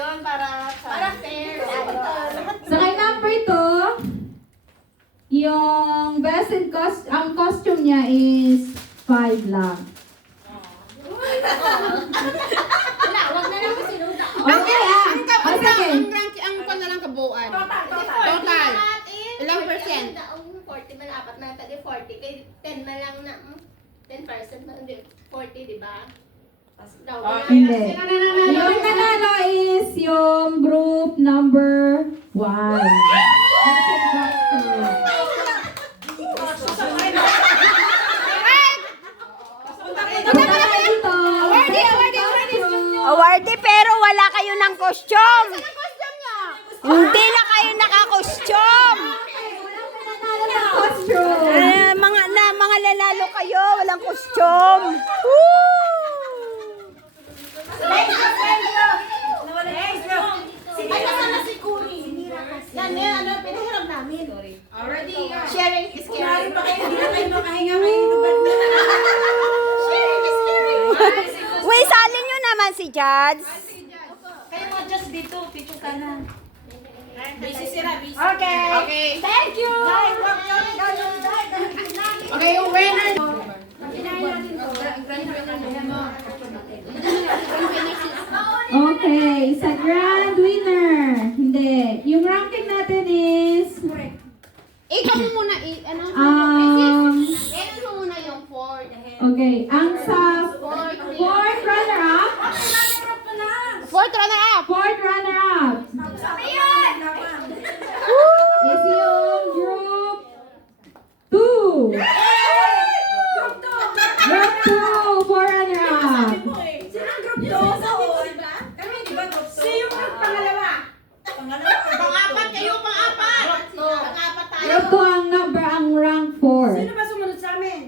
yun para fair. Sa kay number 2, yung best in ang costume niya is 5 lang. Wala, wag na lang kasi sinuda. Okay, sige. Ang pa na lang kabuuan. Total. Ilang percent? 40 man, apat na tali 40. Kay 10 na lang na, 10% na, hindi, 40, di ba? Hindi. Yung nanalo is yung group number 1. Awardee pero wala kayo ng costume. Hindi na kayo naka-costume. Mga lalalo kayo, walang costume. Ay, kasama si Kuri. Yan, ano, pinahirap namin. Already. Sharing is caring. pa kayo, hindi na kayo makahinga may lugar na. Sharing is caring. Uy, salin nyo naman si Jads. Kayo mga just dito, picture ka na. Busy sila, busy. Okay. Thank you. Okay, yung winner. Okay, sa grand winner. Hindi. Yung ranking natin is Ikaw mo muna, ano? Meron mo muna yung 4. okay, ang sa fourth runner-up, Fourth runner-up. is yung group 2. Group 2, four runner-up. Pang-apat kayo, pang-apat. Pang-apat tayo. Group 2 ang number, ang rank 4. Sino ba sumunod sa amin?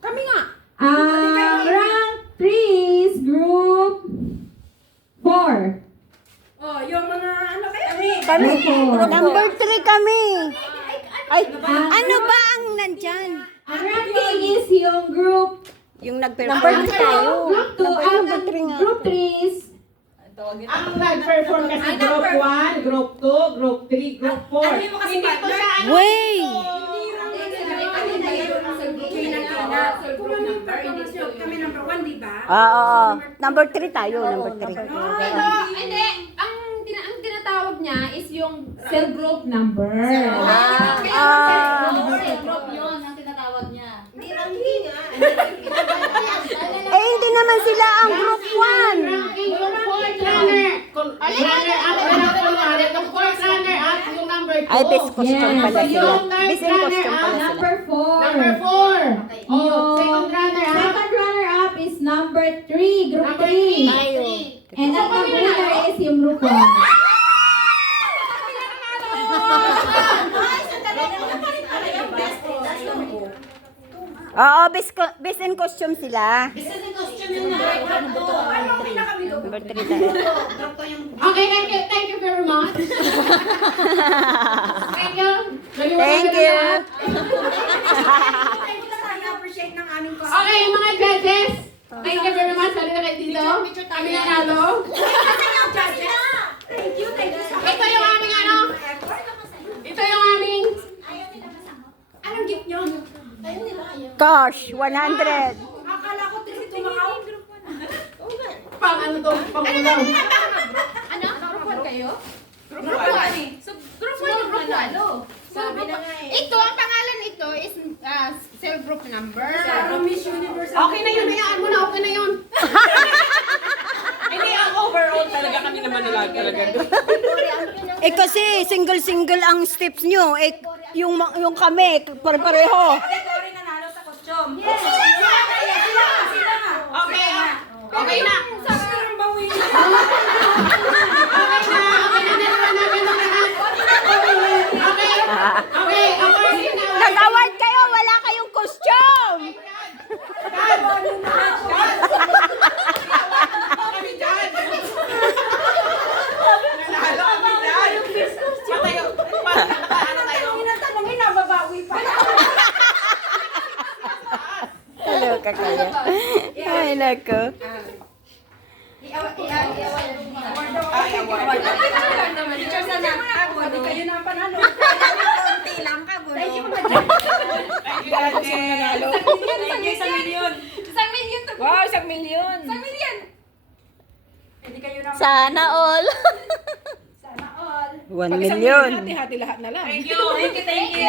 Kami nga. Ang rank 3 is group 4. Oh, yung mga ano kayo? Kami, Opo. number 3 kami. Ay, ano ba ang nandyan? Ang ranking is yung group Yung nag-perform tayo. Group 2, ang Number 3 nga. group 3 is Ang nag-perform kasi group 1, group 2, group 3, group 4. Ano mo kasi partner? Way! Kami number 1, di ba? Oo. Number 3 tayo, number 3. Hindi, ang tinatawag niya is yung cell group number. Cell group yun ang tinatawag niya. Hindi ranking nga. Eh, hindi naman sila ang group 1. Yung fourth runner. Runner-up na lang kunwari. Yung fourth runner-up, yung number 2. Ay, best costume Yes. pala sila. Yung third Best in costume runner-up, pala sila. Number 4. Number 4. Oh, Yung second runner-up. second runner-up is number 3, group Number 3. Tayo. And ang winner is yung group 1. Oo, best in costume sila. Number 3 tayo. Okay, thank you very much. Thank you. Thank you. appreciate ng aming class. Okay, yung mga judges. Thank you very much. Halina kayo dito. Kami nanalo. Thank you. Ito yung aming ano? Ito yung aming... Anong gift nyo? Tayo nila ayaw. Gosh, 100. Akala ko tisi tumakaw. Pang ano to? Pang ulam. ano? Group 1 kayo? Group 1 eh. So, group 1 yung nanalo. Sabi na nga eh. Ito, ang pangalan ito is cell group number. Sa Miss Universe. Okay na yun. Hayaan mo na. Okay na yun. Hindi, ang overall talaga kami naman nila talaga. Eh kasi single-single ang steps nyo. Eh, yung kami, pare-pareho. Sorry nanalo sa costume. Okay. Okay na. Sarang bawi. Okay na. Okay na. Dalawa namin ang lahat. Okay. Okay. Okay na. Nag-award kayo, wala kayong costume. Kami dyan! Nanalo kami dyan! Patayo! Paano tayo? Tinatanongin na babawi pa. Hello, kakaya. Ay, nako. Ah, Picture sa na. Hindi kayo na ang panalo. Konti lang ka, gulo. Thank you, Ate. Isang milyon. Isang milyon to. Wow, 1 milyon. Isang milyon. Hindi kayo na. Sana all. Sana all. 1 Pag 1 million. hati-hati lahat na lang. Thank you. Thank you.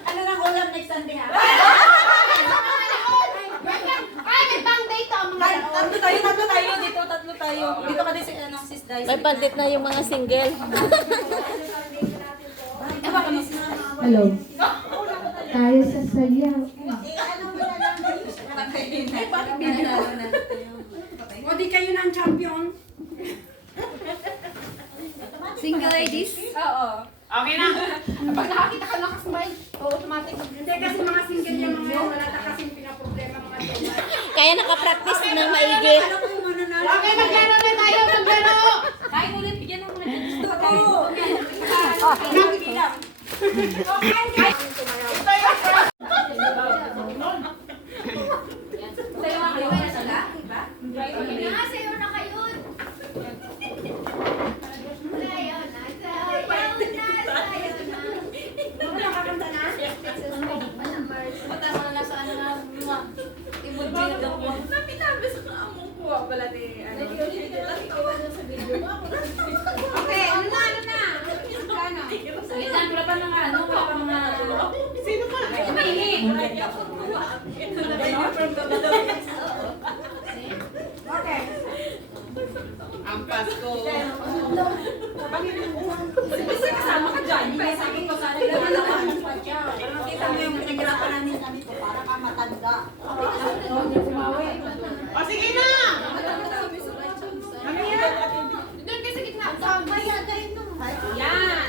Ano nang ulam next Sunday ha? Ay, may pang date oh, mga Tatlo tayo. Dito, tatlo tayo. Dito ka din si, sis Dice. May pandit na yung mga single. Hello. Tayo sa sayaw. O, di kayo na ang champion. Single ladies. Oo. Okay na. Pag nakakita ka ng kasabay, automatic. Hindi kasi mga single yung mga yun. Wala na kasing pinaproblema mga yun. Kaya nakapractice ng maigi. Okay, maglaro na tayo, maglaro! Kain ulit, bigyan mo muna dyan. Sayo na kayo! Sayo na, sayo na. Punta mo na lang sa ano na mga emoji daw mo. Napitambis ko ang mong kuha pala ni ano. Okay, ano na? Kano? Wait lang, wala pa mga ano, wala pa mga... Sino ka? Umihi! Ang Pasko. Kasi kasama ka dyan. Sabi ko sa nila. Nakita mo yung pinaghirapan namin ko para ka matanda. O, sige na. Doon ka sa gitna. Yan!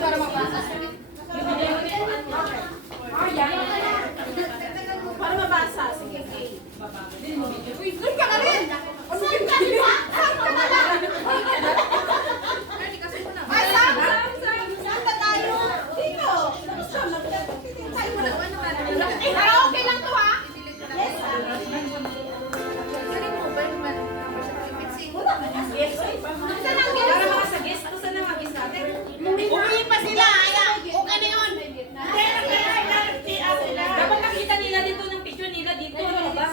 Para mabasa. Para mabasa. Sige. Doon ka na rin! Saan ka na? Saan ka na lang? Ay, saan? Saan ka tayo? Dito! Pero okay lang to ha? Saan ang guest? Para mga sa guest. Kung saan ang mga guest natin? Uwi pa sila. Ayan. Okay na yun. Dapat nakita nila dito ng picture nila dito. Ano ba?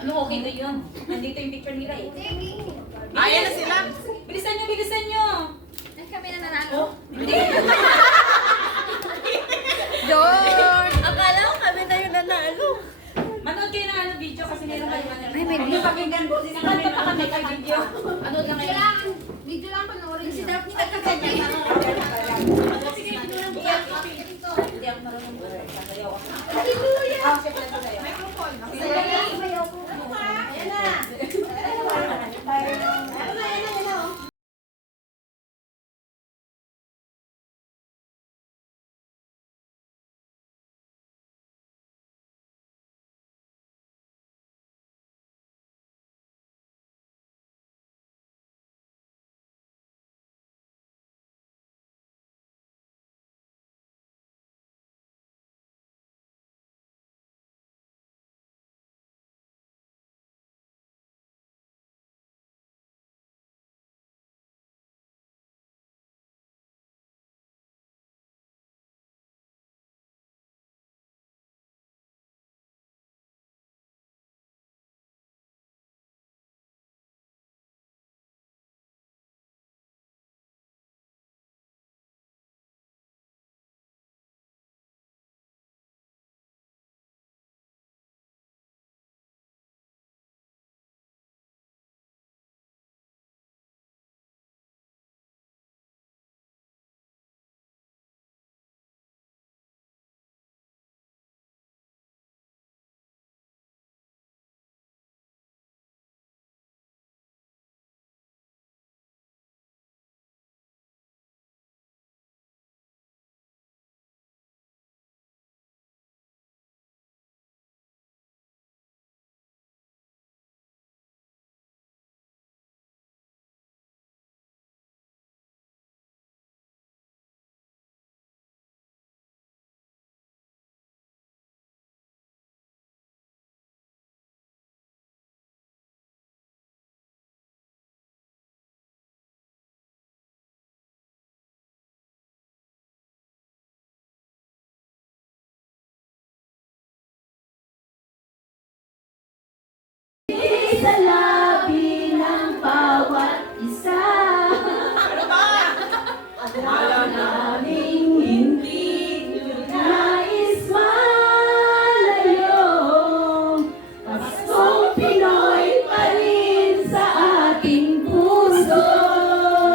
Ano okay na yun? Nandito yung picture nila eh. Ayan na sila. Bilisan nyo, bilisan nyo. Ay, kami na nanalo. Akala ko kami na yung nanalo. Manood kayo ng ano video kasi nila kayo. Ay, may video. Pakinggan po sila kami pa kami kay video. Ano lang Video lang. Video lang panoorin. Si Daphne nagkakanya. Sige, video lang po. Hindi ako marunong po. Sasayaw ako. Hallelujah! Ah, siya pala sasayaw. Ayan na. sa labi ng bawat isa. Alam naming hindi nais malayo. Paskong Pinoy pa rin sa ating puso.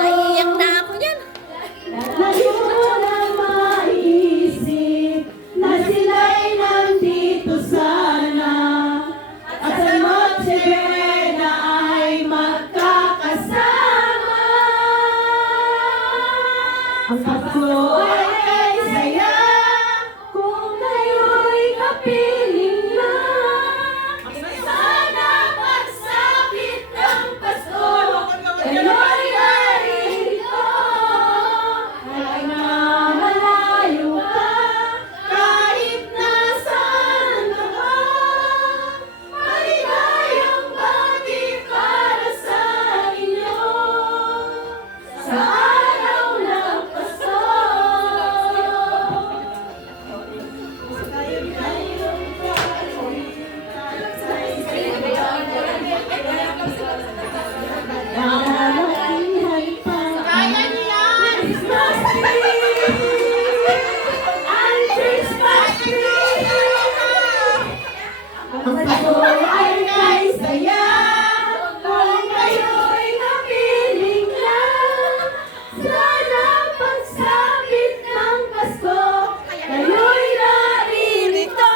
Naiiyak na ako niyan. Layo na maisip na sila'y nandito sana. At sa Noche Buena ay magkakasama. Ang Pasko ay saya kung kayo'y kapiling na. Sana pagsapit ng Pasko, kayo'y narito. Kahit na malayo ka, kahit nasaan ka pa, maligayang bati para sa inyo. Sa araw ng Pasko. Kaya niya! Christmas tree! Ang Christmas tree! Ang Pasko ay kay saya kung kayo'y napiling na. Sana pagsapit ng Pasko, kayo'y naririto.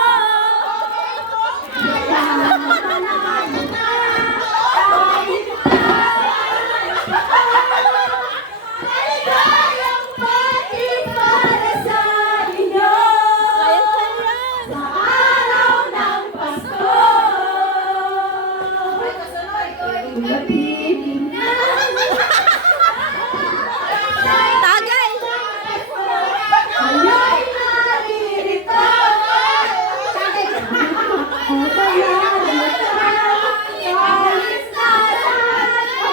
Kaya manalo na kahit maligayang pati para sa inyo. Sa araw ng Pasko. Kapiling na. Tagay! Kayo'y naririto. Kahit nasaan ka.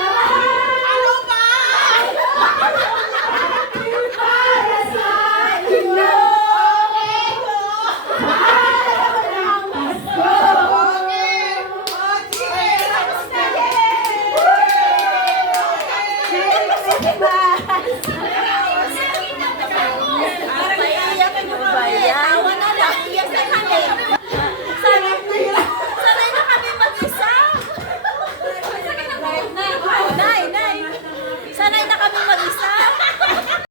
Ano ba? Para sa inyo. Sa araw ng Pasko. Tawa na lang. Iyak na kami. Sanay na kami mag-isa. Nay. Sanay na kami mag-isa.